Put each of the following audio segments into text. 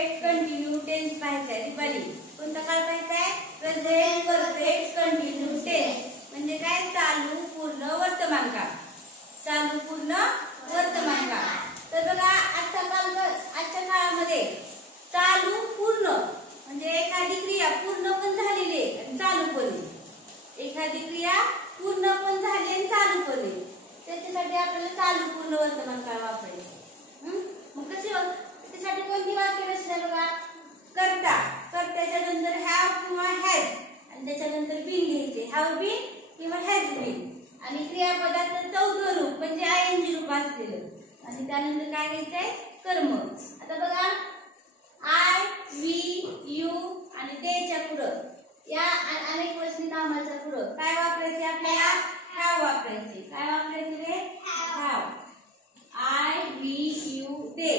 Perfect continue tense पाहायचा आहे दीपाली. कोणता काळ पाहायचा आहे? प्रेझेंट परफेक्ट कंटिन्यू टेन्स म्हणजे काय? चालू पूर्ण वर्तमान काळ. चालू पूर्ण वर्तमान काळ. तर बघा आजच्या काळामध्ये चालू पूर्ण म्हणजे एखादी क्रिया पूर्ण पण झालेली आहे आणि चालू पण आहे. एखादी क्रिया पूर्ण पण झाली आणि चालू पण आहे. त्याच्यासाठी आपल्याला चालू पूर्ण वर्तमान काळ वापरायचं. मग कशी त्यासाठी कोणती वाक्य रचना बघा? करता, करत्याच्या नंतर हॅव किंवा हॅज आणि त्याच्यानंतर बीन घ्यायचे. हॅव बीन किंवा हॅज बीन आणि क्रियापदाचं चौथं रूप म्हणजे आयएनजी रूप असलेलं आणि त्यानंतर काय घ्यायचंय? कर्म. आता बघा आय, वी, यू आणि तेच्या पुढं या अनेक वचनी नामाच्या पुढं काय वापरायचे? आपल्याला हॅव वापरायचे. काय वापरायचे रे? हॅव. आय, वी, यू, ते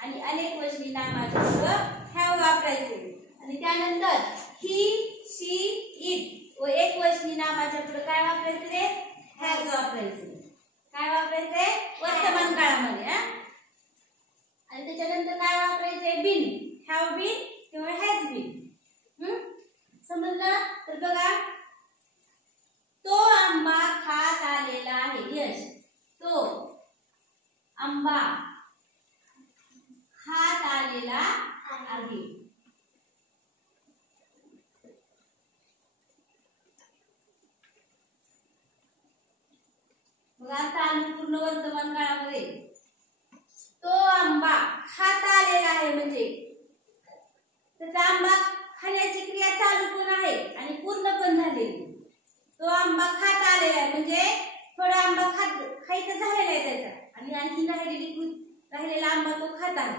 आणि अनेक वचनी नामाच्या पुढं हॅव वापरायचे आणि त्यानंतर ही, शी, इट व एक वचनी नामाच्या पुढं काय वापरायचे रे? हॅज वापरायचे. काय वापरायचे? वर्तमान काळामध्ये. आणि त्याच्यानंतर काय वापरायचे? बिन. हॅव बीन किंवा हॅज बीन. समजलं? तर बघा तो आंबा खात आलेला आहे. यश. तो आंबा खात आलेला आहे. बघा चालू पूर्ण वर्तमान काळामध्ये तो आंबा खात आलेला आहे म्हणजे त्याचा आंबा खाण्याची क्रिया चालू पण आहे आणि पूर्ण पण झालेली. तो आंबा खात आलेला आहे म्हणजे थोडा आंबा खायचा झालेला आहे त्याचा आणि आणखी राहिलेला आंबा तो खात आहे.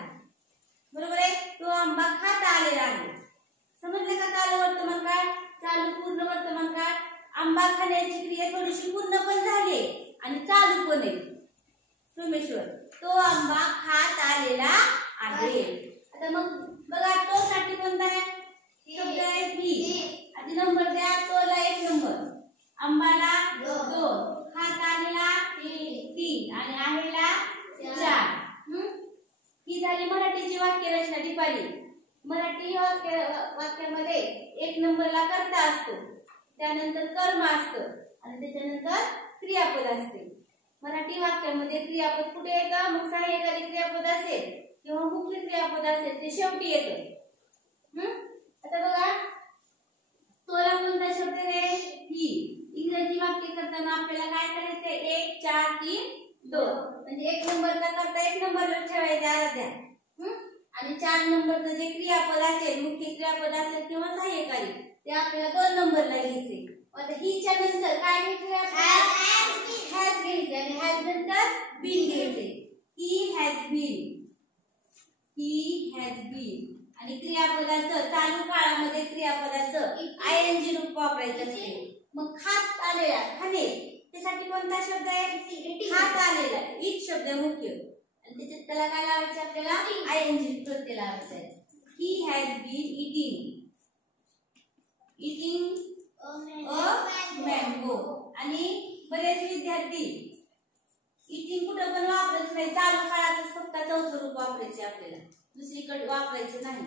बरोबर आहे? तो आंबा खात आलेला आहे. समजलं का? चालू वर्तमान काळ, चालू पूर्ण वर्तमान काळ. आंबा खाण्याची क्रिया थोडीशी पूर्ण पण झाली आणि चालू पण आहे. सोमेश्वर तो आंबा खात आलेला आहे. आता मग बघा तो साठी कोणता आहे? शब्द आहे ही. आधी नंबर द्या. तोला 1 नंबर, आंबाला 2, खात आलेला 3 आणि आहेला 4. ही झाली मराठीची वाक्यरचना दीपाली. मराठी वाक्यामध्ये 1 नंबरला कर्ता असतो, त्यानंतर कर्म असतं आणि त्याच्यानंतर क्रियापद असते. मराठी वाक्यामध्ये क्रियापद कुठे येतं? मग सहाय्यकारी क्रियापद असेल किंवा मुख्य क्रियापद असेल ते शेवटी येतं. आता बघा तोला कोणता शब्द आहे? ही. इंग्रजी वाक्य करताना आपल्याला काय करायचंय? 1, 4, 3, 2 म्हणजे 1 नंबरचा करता 1 नंबरवर ठेवायचा आराध्या आणि 4 नंबरचं जे क्रियापद असेल, मुख्य क्रियापद असेल किंवा सहाय्यकारी ते आपल्याला 2 नंबरला घ्यायचे. आता हीच्या नंतर काय घ्यायचं? हॅज घ्यायचे आणि हॅज नंतर बीन घ्यायचे. He has been. He has been आणि क्रियापदाचं चालू काळामध्ये क्रियापदाचं आयएनजी रूप वापरायचं असते. मग खात आलेला, खाणे त्यासाठी कोणता शब्द आहे? खात आलेला. इट शब्द मुख्य आणि त्याच्यात त्याला काय लावायचं? आपल्याला आयएनजी प्रत्यय लावायचा आहे. He has been eating a mango आणि बरेच विद्यार्थी इटिंग कुठं पण वापरत नाही. चालू काळातच फक्त चौथं रूप वापरायचे आपल्याला, दुसरीकडे वापरायचं नाही.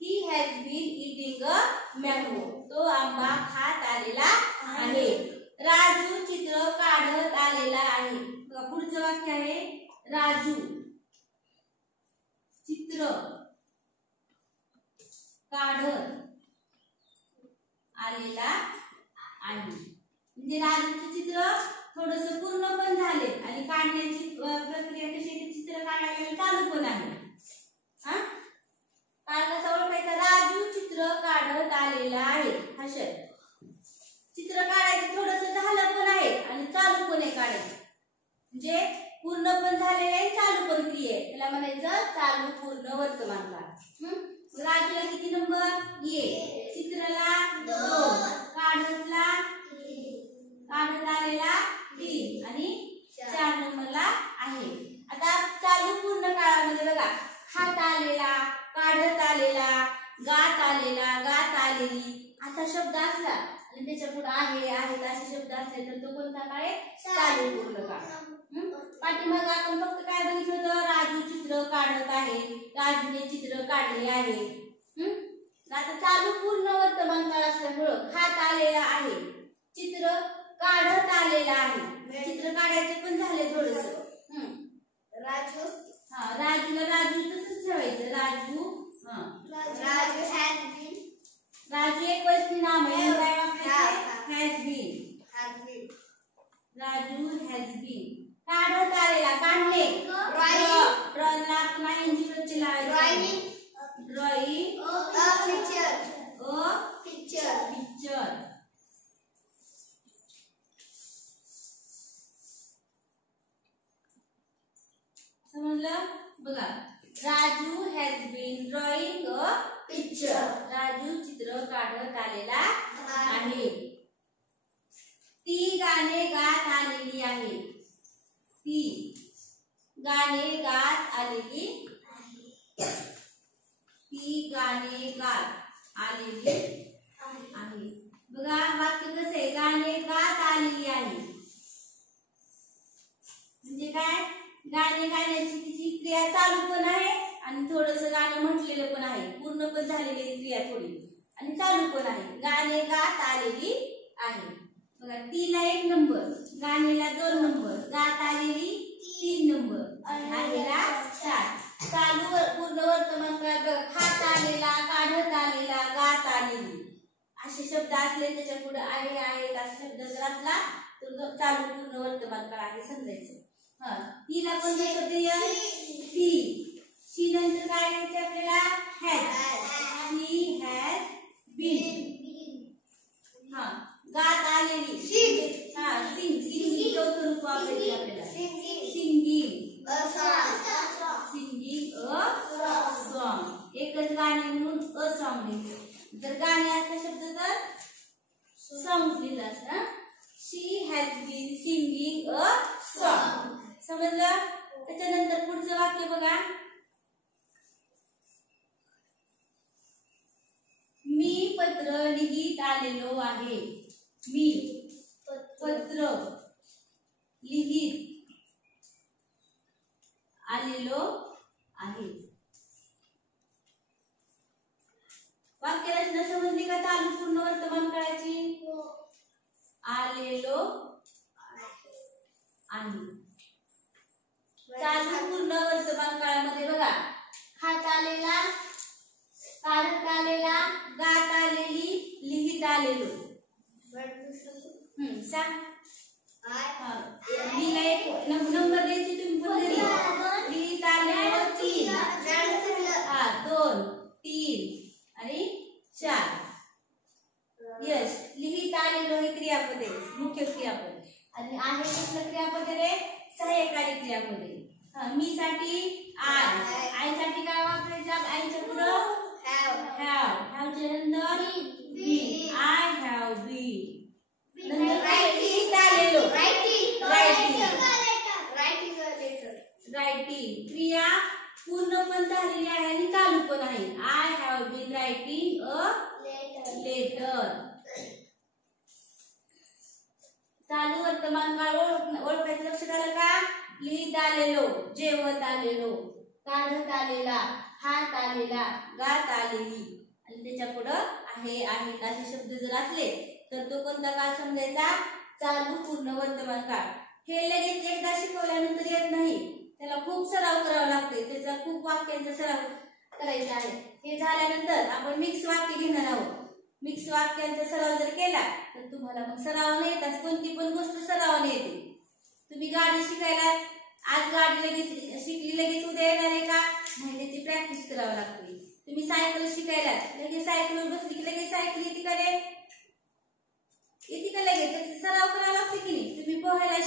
He has been eating a mango. तो आंबा खात आलेला आहे. राजू चित्र काढत आलेला आहे. पुढचं वाक्य आहे राजू चित्र काढत आलेला आहे. म्हणजे राजूचं चित्र थोडंसं पूर्ण पण झाले आणि काढण्याची प्रक्रिया कशी? चित्र काढायला चालू पण आहे. काळ कसा ओळखायचा? राजू चित्र काढत आलेला आहे. हा शब्द चित्र काढायचं थोडंसं झालं पण आहे आणि चालू पण आहे काढायचं म्हणजे पूर्ण पण झालेलं आहे, चालू पण क्रिया आहे. त्याला म्हणायचं चालू पूर्ण वर्तमान काळ. राजूला किती नंबर? ये. चित्रला 2, काढत आलेला 3 आणि 4 नंबरला आहे. आता चालू पूर्ण काळामध्ये बघा खात आलेला, काढत आलेला, गात आलेला, गात आलेली असा शब्द असला आणि त्याच्या पुढे आहेत असे शब्द असले तर तो कोणता काळ आहे? चालू पूर्ण काळ. पाठीमागे आपण फक्त काय बघितलं होतं? राजू चित्र काढत काढत आहे, राजूने चित्र काढले आहे. आता चालू पूर्ण वर्तमान काळ असल्यामुळं खात आलेला आहे, चित्र काढत आलेला आहे. चित्र काढायचे पण झाले थोडस. राजू, राजूला राजू तसंच ठेवायचं. Raju Raju has been. राजू एक वस्तू नाम आहे, काय वापरायचे? Has been. Raju has been. काढत आलेला, काढणे. ड्रॉइंग. पिक्चर. समजलं? बघा, Raju has been drawing a picture. Raju चित्र काढत आलेला आहे. ती गाणे गात आलेली आहे. ती गाणे गात आलेली. ती गाणे गात आलेली आहे. बघा वाक्य कसं आहे? गाणे गात आलेली आहे म्हणजे काय? गाणे गाण्याची तिची क्रिया चालू पण आहे आणि थोडस गाणं म्हटलेलं पण आहे. पूर्ण पण झालेली क्रिया थोडी आणि चालू पण आहे. गाणे गात आलेली आहे. बघा, तीला 1 नंबर, गाणेला 2 नंबर, गात आलेली 3 नंबर, आलेला 4. चालू पूर्ण वर्तमान काळ खात आलेला, काढत आलेला, गात आलेली असे शब्द असले त्याच्या पुढे आहे आहेत असा शब्द जर असला तर चालू पूर्ण वर्तमान काळ आहे समजायचं. तीला पण सी नंतर काय घ्यायचं आपल्याला? हॅज. He has been. गात आलेली. सिंगिंग चौथं रूप वापरायचं आपल्याला. Singing a song. एकच गाणे म्हणून अ सॉन्ग लिहायचं. जर गाणे असले शब्द तर सॉंग्स लिहिलं असतं. She has been singing a song. समजलं? त्याच्यानंतर पुढचं वाक्य बघा, मी पत्र लिहित आलेलो आहे. मी पत्र लिहित आलेलो आहे. वाक्यरचना समजली का? चालू पूर्ण वर्तमान काळाची. आलेलो आहे. चालू पूर्ण वर्तमान काळामध्ये बघा, खात आलेला, काढत आलेला, गात आलेली, लिहित आलेलो. सांग. लिहिला 1 नंबर द्यायची तुम्ही पण घरी. लिहित आलेलो 3, 2, 3 आणि 4. यश. लिहित आलेलो हे क्रियापद आहे, मुख्य क्रियापद. आणि आहे कसलं क्रियापद रे? सहाय्यकारी क्रियापद आहे. मी साठी आय. आय साठी काय वापरायचं? आईच्या पुढं हॅवच्या नंतर बीन. I have bin. नंतर काय? लिहित आलेलो. रायटिंग. क्रिया पूर्ण पण झालेली आहे आणि चालू पण आहे. I have been writing a letter. चालू वर्तमान काळ ओळखायचं लक्षात आलं का? लिहित आलेलो, जेवत आलेलो, काढत आलेला, हात आलेला, गात आलेली आणि त्याच्या पुढं आहे आहेत असे शब्द जर असले तर तो कोणता काळ समजायचा? चालू पूर्ण वर्तमान काळ. हे लगेच एकदा शिकवल्यानंतर येत नाही, त्याला खूप सराव करावा लागतो. त्याचा खूप वाक्यांचा सराव करायचा आहे. हे झाल्यानंतर आपण मिक्स वाक्य घेणार आहोत. मिक्स वाक्यांचा सराव जर केला तर तुम्हाला मग सरावाने येतात. कोणती पण गोष्ट सरावाने येते. तुम्ही गाडी शिकायला आज गाडी लगेच शिकली लगेच उद्या येणार आहे का? नाही, त्याची प्रॅक्टिस करावी लागते. तुम्ही सायकल शिकायला लगेच सायकलवर बसली की लगेच सायकल येते का रे? येते का लगेच? त्याचा सराव करावा लागते की नाही? तुम्ही पोहायला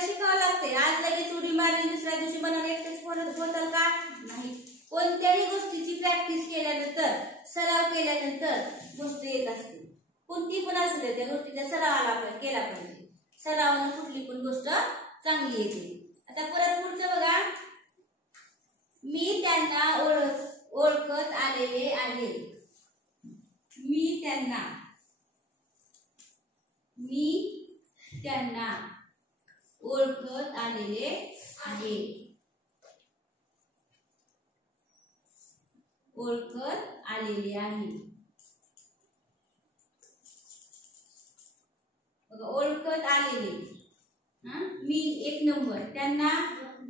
शिकावं लागते. आज लगेच उडी मारली दुसऱ्या दिवशी बनायला एकटेच पोहताल का? नाही. कोणत्याही गोष्टीची प्रॅक्टिस केल्यानंतर, सराव केल्यानंतर गोष्ट येत असते. कोणती पण असते त्या गोष्टीचा सराव आपण केला पाहिजे. सरावानं कुठली पण गोष्ट चांगली येते. आता परत पुढचं बघा, मी त्यांना ओळखत आलेले आहे. मी त्यांना ओळखत आलेले आहे. ओळखत आलेले आहे. बघा, ओळखत आलेले. मी 1 नंबर, त्यांना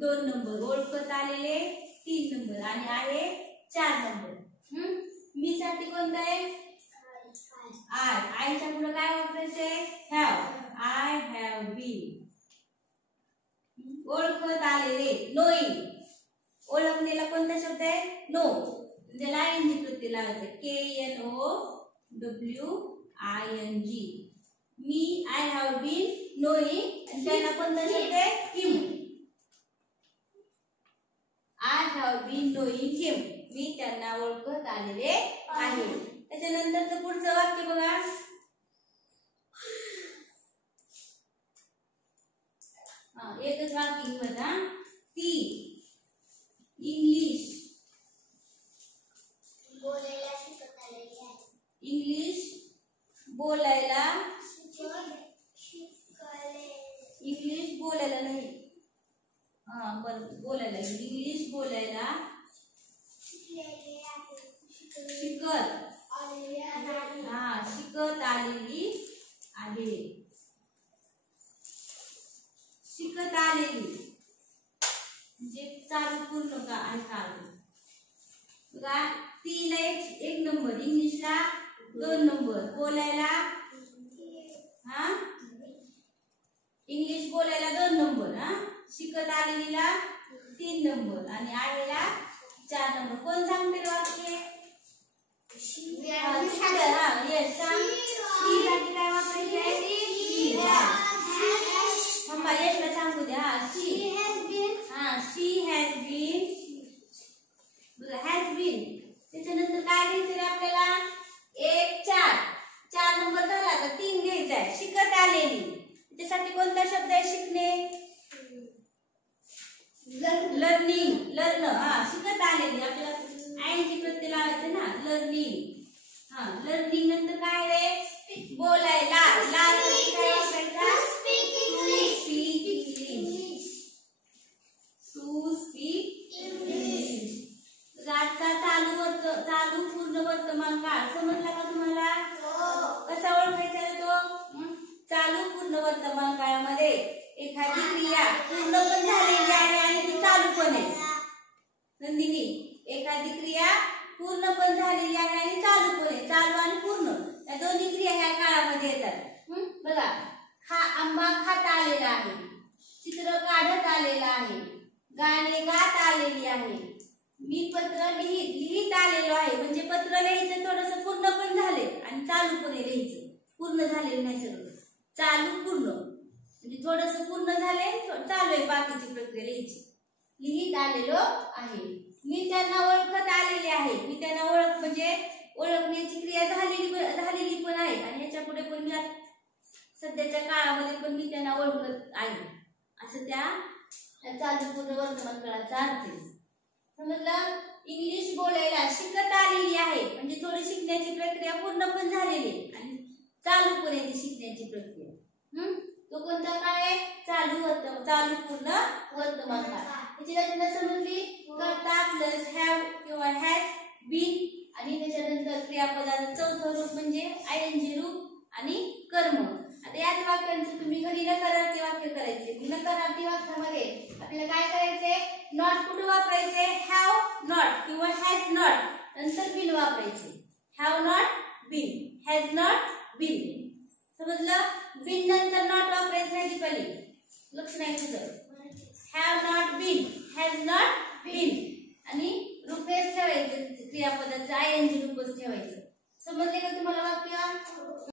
2 नंबर, ओळखत आलेले 3 नंबर आणि आहे 4 नंबर. मी साठी कोणता आहे? आय. आयच्या पुढे काय वापरायचंय? हॅव. I have been. ओळखत आलेले, नोईंग. ओळखलेला कोणता शब्द आहे? नो. त्याला ING प्रत्यय लावायचा. KNOWING. मी, आय हॅव बीन नोईंग. आणि त्याला कोणता शब्द आहे? Him. I have been knowing him. मी त्यांना ओळखत आलेले आहे. त्याच्यानंतरचं पुढचं वाक्य बघा. एकच वाक्य बघा. ती इंग्लिश बोलायला शिकत आलेली आहे. इंग्लिश बोलायला इंग्लिश बोलायला नाही. बोलायला इंग्लिश बोलायला शिकत आलेली आहे. शिकत आलेली म्हणजे चालू पूर्ण का आहे चालू. बघा, तीला 1 नंबर, इंग्लिशला 2 नंबर, बोलायला इंग्लिश बोलायला 2 नंबर, शिकत आलेलीला 3 नंबर आणि आहेला 4 नंबर. कोण सांगते वाक्य? यस. साठी काय वापरायचं आहे? यशला सांगू द्या. She has been. Has been. त्याच्यानंतर काय घ्यायचं आपल्याला? 1 4 नंबर झाला का 3 घ्यायचा आहे. शिकत आलेली. त्याच्यासाठी कोणता शब्द आहे? शिकणे. लर्निंग. लर्न. शिकत आलेली. आपल्याला ING प्रत्यय लावायचं ना. लर्निंग. लर्निंग नंतर काय रे? बोलायला. काय वापरायचा? To speak English. आजचा चालू पूर्ण वर्तमान काळ समजला का तुम्हाला? कसा ओळखायचा तो? चालू पूर्ण वर्तमान काळामध्ये एखादी क्रिया पूर्ण पण झालेली आहे आणि ती चालू पण आहे. नंदिनी, एखादी क्रिया पूर्ण पण झालेली आहे आणि चालू पण आहे. चालू आणि पूर्ण या दोन्ही क्रिया ह्या काळामध्ये येतात. बघा, आंबा खात आलेला आहे. चित्र काढत आलेला आहे. गाणे गात आलेली आहे. मी पत्र लिहित आलेलो आहे. म्हणजे पत्र लिहायचं थोडंसं पूर्ण पण झाले आणि चालू पण लिहायचं. पूर्ण झालेलं नाही सगळं. चालू पूर्ण म्हणजे थोडंसं पूर्ण झाले, चालू आहे बाकीची प्रक्रिया लिहायची. लिहित आलेलो आहे. मी त्यांना ओळखत आलेले आहे. मी त्यांना म्हणजे ओळखण्याची क्रिया झालेली पण आहे आणि ह्याच्या पुढे पण मी सध्याच्या काळामध्ये पण मी त्यांना ओळखत आहे. असं त्या चालू पूर्ण वर्तमान काळाचा अर्थ आहे. समजलं? इंग्लिश बोलायला शिकत आलेली आहे म्हणजे थोडी शिकण्याची प्रक्रिया पूर्ण पण झालेली आणि चालू पण आहे ती शिकण्याची प्रक्रिया. तो कोणता काळ आहे? चालू पूर्ण वर्तमान काळ. त्याची रचना समजली. करता प्लस हॅव किंवा हॅज बीन आणि त्याच्यानंतर क्रियापदाचं चौथं रूप म्हणजे ING रूप आणि कर्म. आता याच वाक्यांचं तुम्ही घरी नकारार्थी वाक्य करायचे. नकारार्थी वाक्यामध्ये आपल्याला काय करायचंय? नॉट कुठे वापरायचे? हॅव नॉट किंवा हॅज नॉट नंतर बीन वापरायचे. Have not been, has not been. समजलं? बीन नंतर नॉट वापरायचं नाही. दीपाली, लक्ष नाही तुझं. Have not been, has not been आणि रूपेच ठेवायचं. क्रियापदाचं ING रूपच ठेवायचं. समजले का तुम्हाला वाक्य?